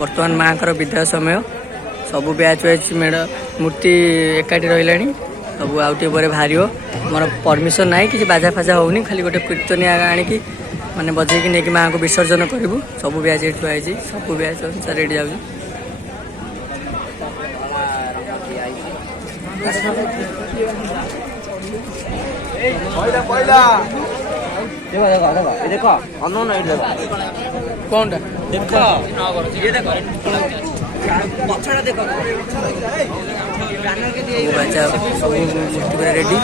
बर्तमान माँ को विदाय समय सब बैच बैच मेढ़ मूर्ति एकाठी रहा सब आउटे बाहर मोर परमिशन ना कि बाजा फाजा होनी खाली गोटे कीर्तन आणिकी माने बजेकी नहीं माँ को विसर्जन करूँ सब बैच थुआई सब बैच अनुसार रेडी जाऊँ कौन देख ये देख पछड़ा देख बच्चा सब मूर्ति पूरा रेडी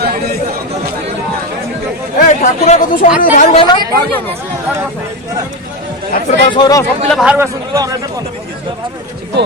ठाकुर को तो सब बाहर गला ठाकुर का सौरा सब पिला बाहर आसन चिको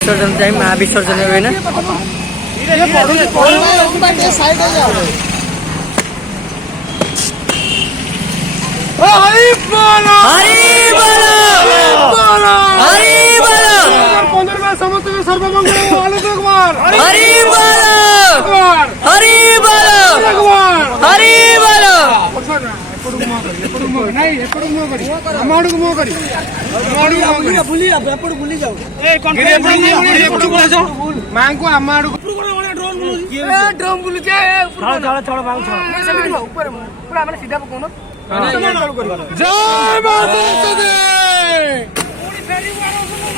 विसर्जन टाइम माँ विसर्जन हुए ना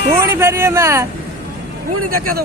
पुणी फेरी मैं पुणी देखा दो